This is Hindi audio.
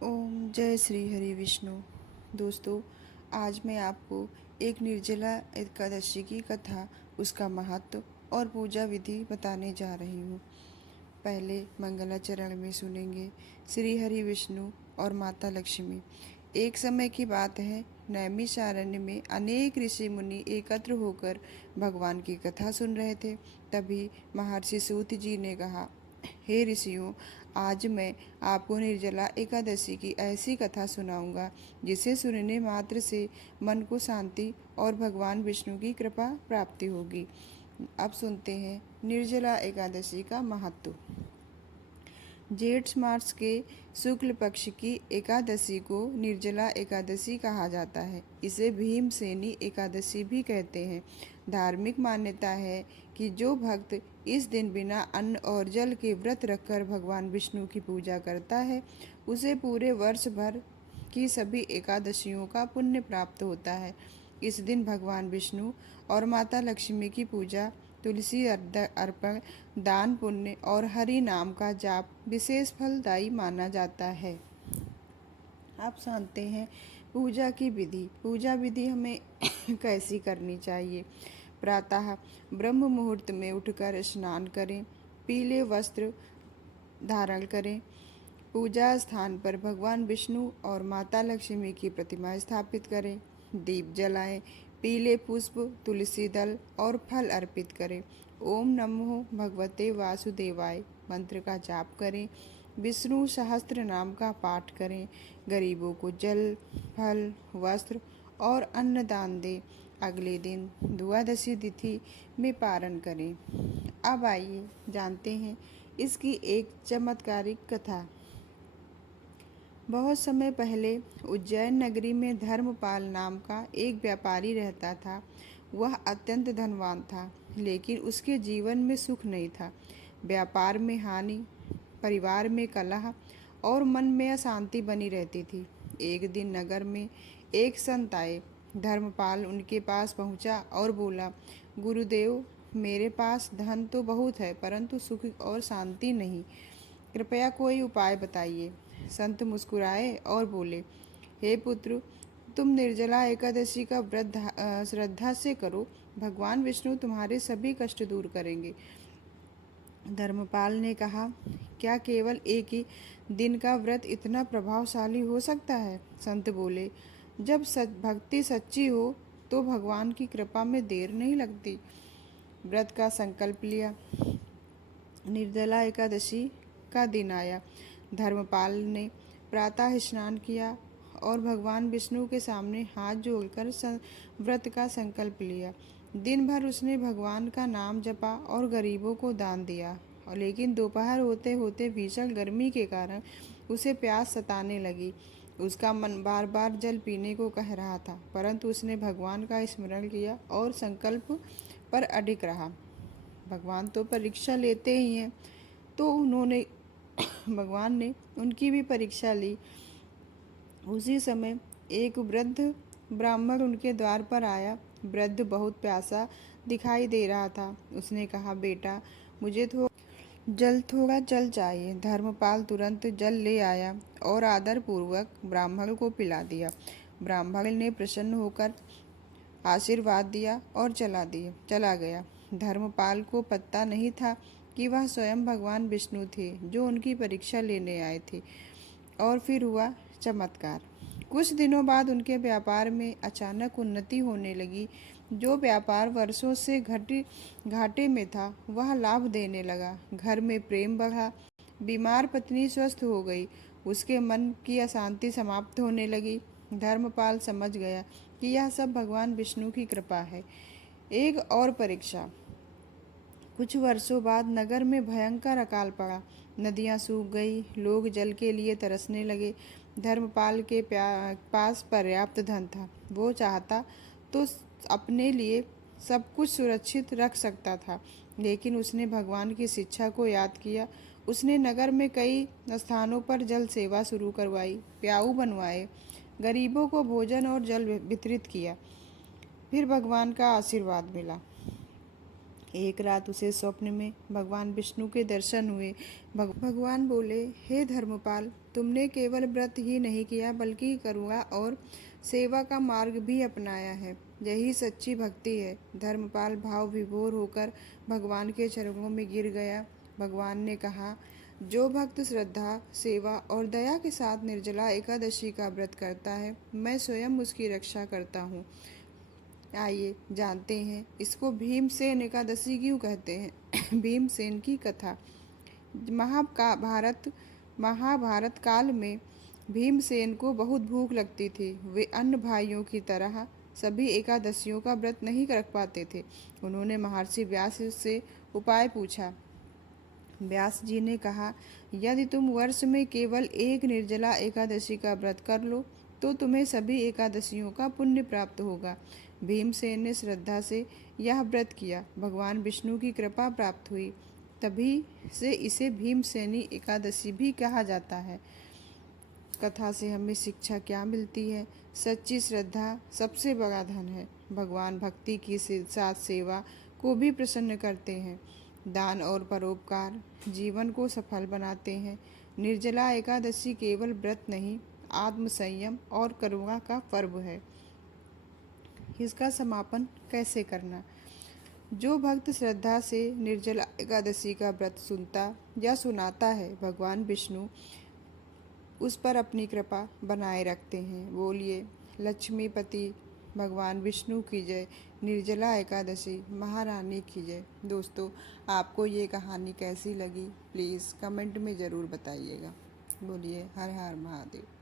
ओम जय श्री हरि विष्णु। दोस्तों, आज मैं आपको एक निर्जला एकादशी की कथा, उसका महत्व और पूजा विधि बताने जा रही हूँ। पहले मंगलाचरण में सुनेंगे श्री हरि विष्णु और माता लक्ष्मी। एक समय की बात है, नैमिषारण्य में अनेक ऋषि मुनि एकत्र होकर भगवान की कथा सुन रहे थे। तभी महर्षि सूत जी ने कहा, हे ऋषियों, आज मैं आपको निर्जला एकादशी की ऐसी कथा सुनाऊंगा जिसे सुनने मात्र से मन को शांति और भगवान विष्णु की कृपा प्राप्ति होगी। अब सुनते हैं निर्जला एकादशी का महत्व। जेठ मास के शुक्ल पक्ष की एकादशी को निर्जला एकादशी कहा जाता है। इसे भीमसेनी एकादशी भी कहते हैं। धार्मिक मान्यता है कि जो भक्त इस दिन बिना अन्न और जल के व्रत रखकर भगवान विष्णु की पूजा करता है, उसे पूरे वर्ष भर की सभी एकादशियों का पुण्य प्राप्त होता है। इस दिन भगवान विष्णु और माता लक्ष्मी की पूजा, तुलसी अर्पण, दान पुण्य और हरि नाम का जाप विशेष फलदायी माना जाता है। आप जानते हैं पूजा की विधि। पूजा विधि हमें कैसी करनी चाहिए। प्रातः ब्रह्म मुहूर्त में उठकर स्नान करें, पीले वस्त्र धारण करें, पूजा स्थान पर भगवान विष्णु और माता लक्ष्मी की प्रतिमा स्थापित करें, दीप जलाएं, पीले पुष्प, तुलसी दल और फल अर्पित करें, ओम नमो भगवते वासुदेवाय मंत्र का जाप करें, विष्णु सहस्त्र नाम का पाठ करें, गरीबों को जल, फल, वस्त्र और अन्न दान दें। अगले दिन द्वादशी तिथि में पारण करें। अब आइए जानते हैं इसकी एक चमत्कारिक कथा। बहुत समय पहले उज्जैन नगरी में धर्मपाल नाम का एक व्यापारी रहता था। वह अत्यंत धनवान था, लेकिन उसके जीवन में सुख नहीं था। व्यापार में हानि, परिवार में कलह और मन में अशांति बनी रहती थी। एक दिन नगर में एक संत आए। धर्मपाल उनके पास पहुंचा और बोला, गुरुदेव, मेरे पास धन तो बहुत है, परंतु सुख और शांति नहीं। कृपया कोई उपाय बताइए। संत मुस्कुराए और बोले, हे पुत्र, तुम निर्जला एकादशी का व्रत श्रद्धा से करो। भगवान विष्णु तुम्हारे सभी कष्ट दूर करेंगे। धर्मपाल ने कहा, क्या केवल एक ही दिन का व्रत इतना प्रभावशाली हो सकता है? संत बोले, जब भक्ति सच्ची हो तो भगवान की कृपा में देर नहीं लगती। व्रत का संकल्प लिया। निर्जला एकादशी का दिन आया। धर्मपाल ने प्रातः स्नान किया और भगवान विष्णु के सामने हाथ जोड़कर व्रत का संकल्प लिया। दिन भर उसने भगवान का नाम जपा और गरीबों को दान दिया। लेकिन दोपहर होते होते भीषण गर्मी के कारण उसे प्यास सताने लगी। उसका मन बार बार जल पीने को कह रहा था, परंतु उसने भगवान का स्मरण किया और संकल्प पर अडिग रहा। भगवान तो परीक्षा लेते ही हैं, तो उन्होंने भगवान ने उनकी भी परीक्षा ली। उसी समय एक वृद्ध ब्राह्मण उनके द्वार पर आया। वृद्ध बहुत प्यासा दिखाई दे रहा था। उसने कहा, बेटा, मुझे थोड़ा जल चाहिए। धर्मपाल तुरंत जल ले आया और आदर पूर्वक ब्राह्मण को पिला दिया। ब्राह्मण ने प्रसन्न होकर आशीर्वाद दिया और चला गया। धर्मपाल को पता नहीं था कि वह स्वयं भगवान विष्णु थे, जो उनकी परीक्षा लेने आए थे। और फिर हुआ चमत्कार। कुछ दिनों बाद उनके व्यापार में अचानक उन्नति होने लगी। जो व्यापार वर्षों से घाटे में था, वह लाभ देने लगा। घर में प्रेम बढ़ा। बीमार पत्नी स्वस्थ हो गई। उसके मन की अशांति समाप्त होने लगी। धर्मपाल समझ गया कि यह सब भगवान विष्णु की कृपा है। एक और परीक्षा। कुछ वर्षों बाद नगर में भयंकर अकाल पड़ा। नदियां सूख गई। लोग जल के लिए तरसने लगे। धर्मपाल के पास पर्याप्त धन था। वो चाहता तो अपने लिए सब कुछ सुरक्षित रख सकता था, लेकिन उसने भगवान की शिक्षा को याद किया। उसने नगर में कई स्थानों पर जल सेवा शुरू करवाई, प्याऊ बनवाए, गरीबों को भोजन और जल वितरित किया। फिर भगवान का आशीर्वाद मिला। एक रात उसे स्वप्न में भगवान विष्णु के दर्शन हुए। भगवान बोले, हे धर्मपाल, तुमने केवल व्रत ही नहीं किया बल्कि करुणा और सेवा का मार्ग भी अपनाया है। यही सच्ची भक्ति है। धर्मपाल भाव विभोर होकर भगवान के चरणों में गिर गया। भगवान ने कहा, जो भक्त श्रद्धा, सेवा और दया के साथ निर्जला एकादशी का व्रत करता है, मैं स्वयं उसकी रक्षा करता हूँ। आइए जानते हैं इसको भीमसेन एकादशी क्यों कहते हैं। भीमसेन की कथा। महाभारत काल में भीमसेन को बहुत भूख लगती थी। वे अन्य भाइयों की तरह सभी एकादशियों का व्रत नहीं रख पाते थे। उन्होंने महर्षि व्यास से उपाय पूछा। व्यास जी ने कहा, यदि तुम वर्ष में केवल एक निर्जला एकादशी का व्रत कर लो तो तुम्हें सभी एकादशियों का पुण्य प्राप्त होगा। भीमसेन ने श्रद्धा से यह व्रत किया। भगवान विष्णु की कृपा प्राप्त हुई। तभी से इसे भीमसेनी एकादशी भी कहा जाता है। कथा से हमें शिक्षा क्या मिलती है? सच्ची श्रद्धा सबसे बड़ा धन है। भगवान भक्ति की साथ सेवा को भी प्रसन्न करते हैं। दान और परोपकार जीवन को सफल बनाते हैं। निर्जला एकादशी केवल व्रत नहीं, आत्म संयम और करुणा का पर्व है। इसका समापन कैसे करना? जो भक्त श्रद्धा से निर्जला एकादशी का व्रत सुनता या सुनाता है, भगवान विष्णु उस पर अपनी कृपा बनाए रखते हैं। बोलिए लक्ष्मीपति भगवान विष्णु की जय। निर्जला एकादशी महारानी की जय। दोस्तों, आपको ये कहानी कैसी लगी प्लीज़ कमेंट में ज़रूर बताइएगा। बोलिए हर हर महादेव।